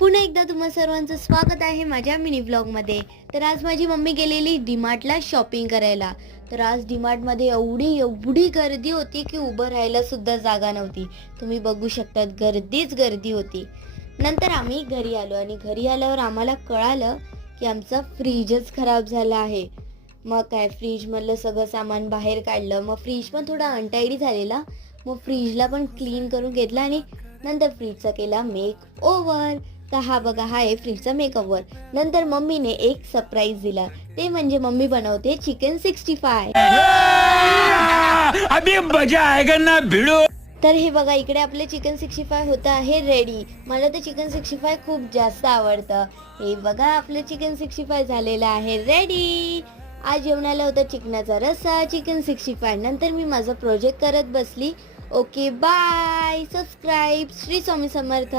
पुन्हा एकदा तुम्हा सर्वांचं स्वागत आहे माझ्या मिनी व्लॉगमध्ये. तर आज माझी मम्मी गेलेली डीमार्टला शॉपिंग करायला. तर आज डीमार्टमध्ये एवढी गर्दी होती की उभं राहायला सुद्धा जागा नव्हती. तुम्ही बघू शकता, गर्दीच गर्दी होती. नंतर आम्ही घरी आलो आणि घरी आल्यावर आम्हाला कळालं की आमचा फ्रीजच खराब झाला आहे. मग काय, फ्रीजमधलं सगळं सामान बाहेर काढलं. मग फ्रीज पण थोडा अनटाईडी झालेला. मग फ्रीजला पण क्लीन करून घेतला आणि नंतर फ्रीजचा केला मेक ओव्हर. तर हा बघा, हा आहे फ्रीजचा मेकओव्हर. नंतर मम्मीने एक सरप्राईज दिला, ते म्हणजे मम्मी बनवते चिकन 65. अभी मजा आएगा ना भिड़ो. तर हे बघा, इकडे आपले चिकन 65 होतं आहे रेडी. मला तर चिकन 65 खूप जास्त आवडतं. हे बघा, आपलं चिकन 65 झालेलं आहे रेडी. आज जेवणाला होता चिकनाचा रस्सा, चिकन 65. नंतर मी माझा प्रोजेक्ट करत बसली. Okay bye. Subscribe. Shri Swami समर्थ.